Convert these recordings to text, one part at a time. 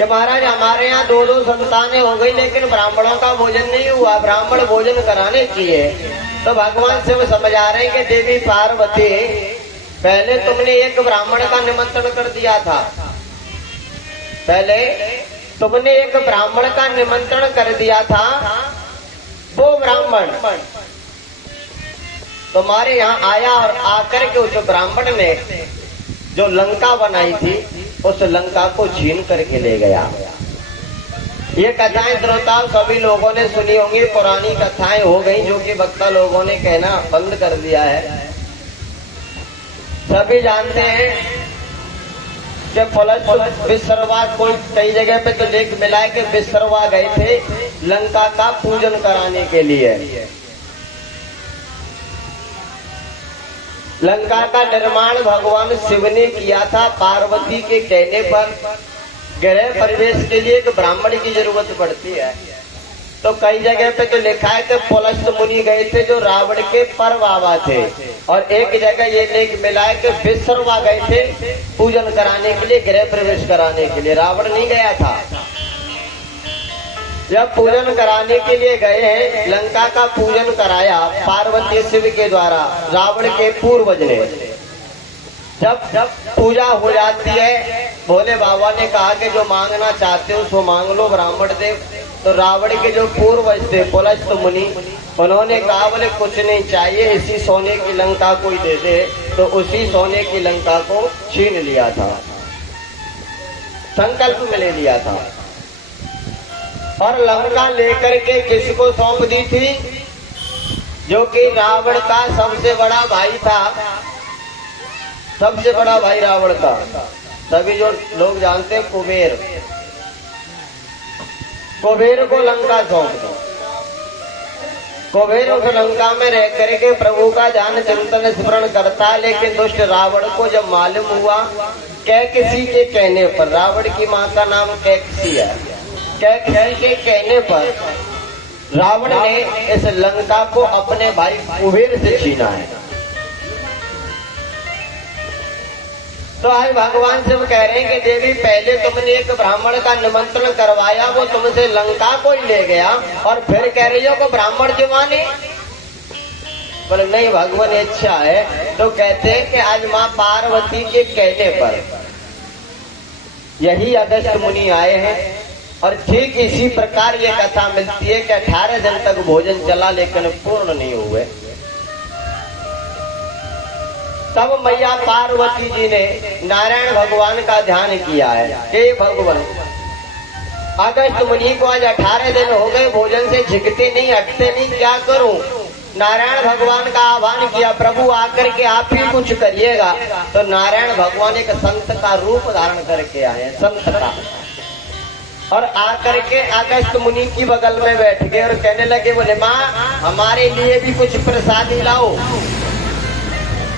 कि महाराज हमारे यहाँ दो दो संतानें हो गई लेकिन ब्राह्मणों का भोजन नहीं हुआ, ब्राह्मण भोजन कराने चाहिए। तो भगवान शिव समझा रहे हैं कि देवी पार्वती, पहले तुमने एक ब्राह्मण का निमंत्रण कर दिया था, पहले तुमने एक ब्राह्मण का निमंत्रण कर दिया था। वो ब्राह्मण तुम्हारे यहाँ आया और आकर के उस ब्राह्मण ने जो लंका बनाई थी उस लंका को छीन करके ले गया। ये कथाएं श्रोताओं सभी लोगों ने सुनी होंगी, पुरानी कथाएं हो गई जो कि वक्ता लोगों ने कहना बंद कर दिया है। सभी जानते हैं कि फलस्व विश्रवा, कोई कई जगह पे तो लेख मिला है कि विश्रवा गए थे लंका का पूजन कराने के लिए। लंका का निर्माण भगवान शिव ने किया था। पार्वती के कहने पर गृह प्रवेश के लिए एक ब्राह्मण की जरूरत पड़ती है। तो कई जगह पे तो लिखा है कि पुलस्त मुनि गए थे जो रावण के पर बाबा थे, और एक जगह ये लेख मिला है कि विश्रवा गए थे पूजन कराने के लिए, गृह प्रवेश कराने के लिए। रावण नहीं गया था। जब पूजन कराने के लिए गए हैं, लंका का पूजन कराया पार्वती शिव के द्वारा रावण के पूर्वज ने। जब पूजा हो जाती है, भोले बाबा ने कहा कि जो मांगना चाहते हो सो मांग लो ब्राह्मण देव। तो रावण के जो पूर्वज थे पुलस्त मुनि, उन्होंने कहा बोले कुछ नहीं चाहिए, इसी सोने की लंका को ही दे दे। तो उसी सोने की लंका को छीन लिया था, संकल्प में ले लिया था, और लंका लेकर के किसको सौंप दी थी? जो कि रावण का सबसे बड़ा भाई था, सबसे बड़ा भाई रावण का। सभी जो लोग जानते हैं कुबेर, कुबेर को लंका सौंप दो। कुबेर उस लंका में रह करके प्रभु का ध्यान चिंतन स्मरण करता है, लेकिन दुष्ट रावण को जब मालूम हुआ कैकसी के कहने पर, रावण की माँ का नाम कैकसी है, कैकसी के कहने पर रावण ने इस लंका को अपने भाई कुबेर से छीना है। तो आज भगवान शिव कह रहे हैं कि देवी पहले तुमने एक ब्राह्मण का निमंत्रण करवाया, वो तुमसे लंका को ही ले गया, और फिर कह रही हो कि ब्राह्मण जमाने। बोले नहीं भगवान इच्छा है। तो कहते हैं कि आज माँ पार्वती के कहने पर यही अगस्त मुनि आए हैं, और ठीक इसी प्रकार ये कथा मिलती है कि 18 दिन तक भोजन चला लेकिन पूर्ण नहीं हुए। तब मैया पार्वती जी ने नारायण भगवान का ध्यान किया है कि भगवान अगस्त मुनि को आज 18 दिन हो गए, भोजन से झिकते नहीं, हटते नहीं, क्या करूं? नारायण भगवान का आह्वान किया, प्रभु आकर के आप ही कुछ करिएगा। तो नारायण भगवान एक संत का रूप धारण करके आए, संत का, और आकर के अगस्त मुनि की बगल में बैठ गए और कहने लगे बोले माँ हमारे लिए भी कुछ प्रसादी लाओ।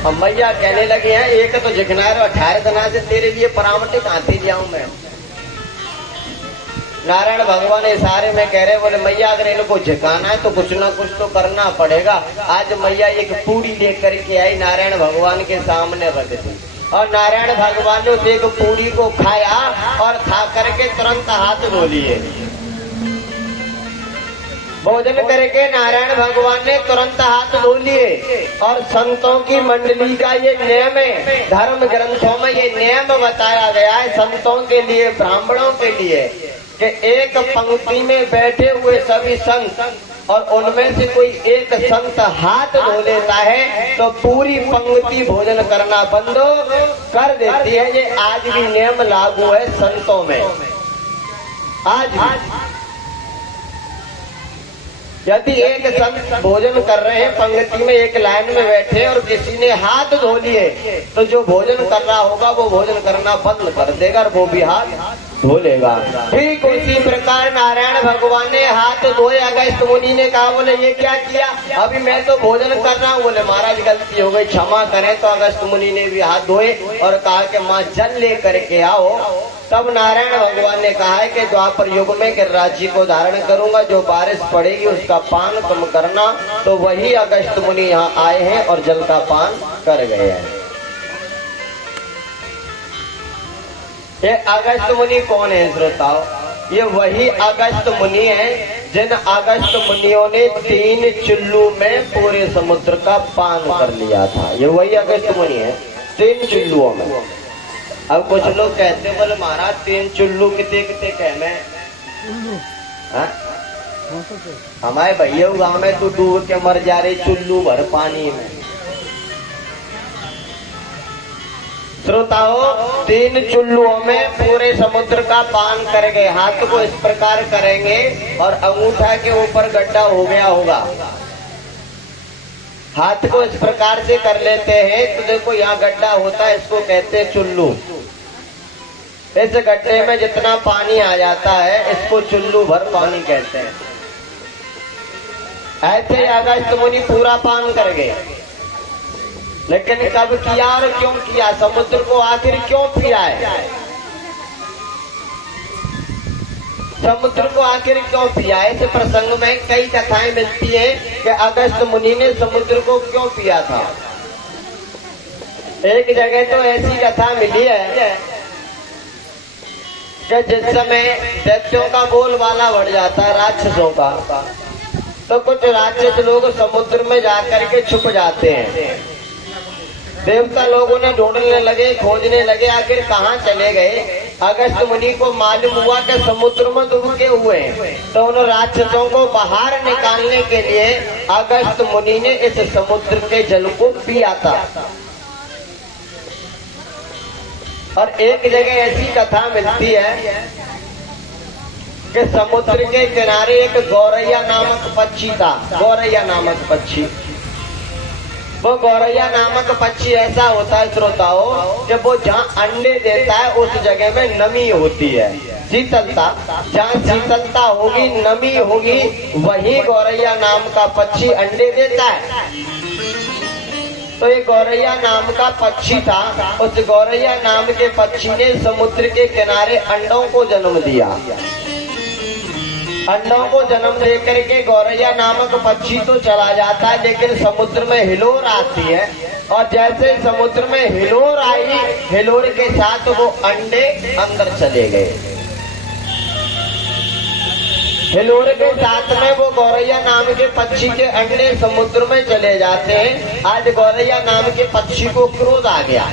अब मैया कहने लगे हैं एक तो झिकना है, 18 दिना से तेरे लिए परामर्श कहाँ से जाऊं मैं? नारायण भगवान इशारे में कह रहे बोले मैया अगर इनको झिकाना है तो कुछ ना कुछ तो करना पड़ेगा। आज मैया एक पूरी लेकर के आई, नारायण भगवान के सामने रख दी, और नारायण भगवान ने उस एक पूरी को खाया और खा करके तुरंत हाथ धो लिए। भोजन करके नारायण भगवान ने तुरंत हाथ धो लिए। और संतों की मंडली का ये नियम है, धर्म ग्रंथों में ये नियम बताया गया है संतों के लिए, ब्राह्मणों के लिए, कि एक पंक्ति में बैठे हुए सभी संत, और उनमें से कोई एक संत हाथ धो लेता है तो पूरी पंक्ति भोजन करना बंद कर देती है। ये आज भी नियम लागू है संतों में। आज यदि एक संत भोजन कर रहे हैं, पंक्ति में एक लाइन में बैठे और किसी ने हाथ धो लिए, तो जो भोजन कर रहा होगा वो भोजन करना बंद कर देगा और वो भी हाथ धो लेगा। ठीक उसी प्रकार नारायण भगवान ने हाथ धोए। अगस्त मुनि ने कहा बोले ये क्या किया? अभी मैं तो भोजन कर रहा हूँ। बोले महाराज गलती हो गई, क्षमा करें। तो अगस्त मुनि ने भी हाथ धोए और कहा कि माँ जल ले करके आओ। तब नारायण भगवान ने कहा है कि द्वापर युग में गिरिराज जी को धारण करूंगा, जो बारिश पड़ेगी उसका पान तुम करना। तो वही अगस्त मुनि यहाँ आए हैं और जल का पान कर गए हैं। ये अगस्त मुनि कौन है श्रोताओ? ये वही अगस्त मुनि है जिन अगस्त मुनियों ने 3 चुल्लू में पूरे समुद्र का पान कर लिया था। ये वही अगस्त मुनि है 3 चुल्लुओं में। अब कुछ लोग कहते हैं बोले महाराज 3 चुल्लू कितने कितने कह में हमारे भैया गाँव में तू डूब के मर जा रही चुल्लू भर पानी में। श्रोताओ 3 चुल्लुओं में पूरे समुद्र का पान कर गए। हाथ को इस प्रकार करेंगे और अंगूठा के ऊपर गड्ढा हो गया होगा। हाथ को इस प्रकार से कर लेते हैं तो देखो यहाँ गड्ढा होता है, इसको कहते हैं चुल्लू। इस गड्ढे में जितना पानी आ जाता है इसको चुल्लू भर पानी कहते हैं। ऐसे ही अगस्त मुनि पूरा पान कर गए। लेकिन कब किया और क्यों किया? समुद्र को आखिर क्यों पिया है? समुद्र को आखिर क्यों पिया है? इस प्रसंग में कई कथाएं मिलती है कि अगस्त मुनि ने समुद्र को क्यों पिया था। एक जगह तो ऐसी कथा मिली है कि जिस समय दैत्यों का बोलबाला बढ़ जाता है, राक्षसों का, तो कुछ राक्षस लोग समुद्र में जाकर के छुप जाते हैं। देवता लोगों ने ढूंढने लगे, खोजने लगे, आखिर कहाँ चले गए। अगस्त मुनि को मालूम हुआ कि समुद्र में डूबे हुए हैं। तो उन राक्षसों को बाहर निकालने के लिए अगस्त मुनि ने इस समुद्र के जल को पिया था। और एक जगह ऐसी कथा मिलती है कि समुद्र के किनारे एक गौरैया नामक पक्षी था। गौरैया नामक पक्षी, वो गौरैया नामक पक्षी ऐसा होता है श्रोताओं कि वो जहाँ अंडे देता है उस जगह में नमी होती है, शीतलता। जहाँ शीतलता होगी, नमी होगी, वही गौरैया नाम का पक्षी अंडे देता है। तो ये गौरैया नाम का पक्षी था। उस गौरैया नाम के पक्षी ने समुद्र के किनारे अंडों को जन्म दिया। अंडों को जन्म देकर के गौरैया नामक पक्षी तो चला जाता है, लेकिन समुद्र में हिलोर आती है। और जैसे समुद्र में हिलोर आई, हिलोर के साथ वो अंडे अंदर चले गए। हिलोर के साथ में वो गौरैया नाम के पक्षी के अंडे समुद्र में चले जाते हैं। आज गौरैया नाम के पक्षी को क्रोध आ गया।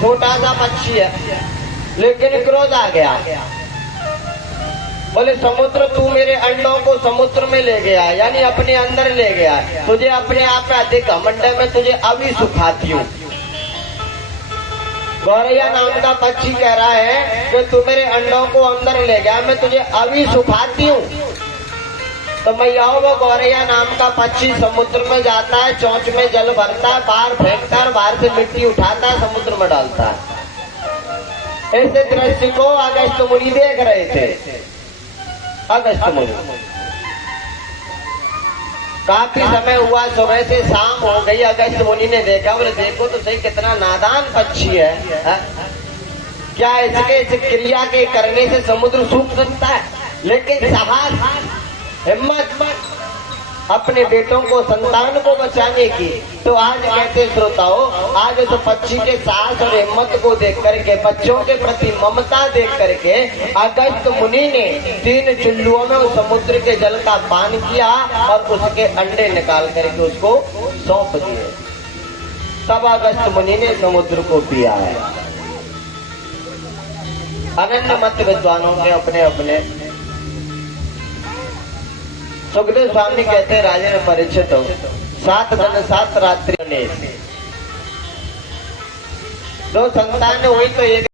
छोटा सा पक्षी है लेकिन क्रोध आ गया। बोले समुद्र तू मेरे अंडों को समुद्र में ले गया, यानी अपने अंदर ले गया। तुझे अपने आप में अधिक घमंड है, मैं तुझे अभी सुखाती हूँ। गौरैया नाम का पक्षी कह रहा है कि तू मेरे अंडों को अंदर ले गया, मैं तुझे अभी सुखाती हूँ। तो मैयाओं वो गौरैया नाम का पक्षी समुद्र में जाता है, चोंच में जल भरता है, बाहर फेंकता है, बाहर से मिट्टी उठाता है, समुद्र में डालता है। ऐसे दृश्य को अगस्त मुनि देख रहे थे। अगस्त मुनि काफी समय हुआ, सुबह से शाम हो गई। अगस्त मुनि ने देखा, बोले देखो तो सही कितना नादान पक्षी है, हा? क्या इसके इस क्रिया के करने से समुद्र सूख सकता है? लेकिन साहस, हिम्मत अपने बेटों को, संतान को बचाने की। तो आज कहते श्रोताओं, आज उस पक्षी के साहस और हिम्मत को देख करके, बच्चों के प्रति ममता देख करके अगस्त मुनि ने 3 चुल्लुओं में उस समुद्र के जल का पान किया और उसके अंडे निकाल करके उसको सौंप दिए। तब अगस्त मुनि ने समुद्र को पिया है। अनन्य मत विद्वानों के अपने अपने। सुखदेव स्वामी कहते हैं, राजेंद्र परीक्षित हो 7 दिन 7 रात्रि ने 2 संतान हुई तो एक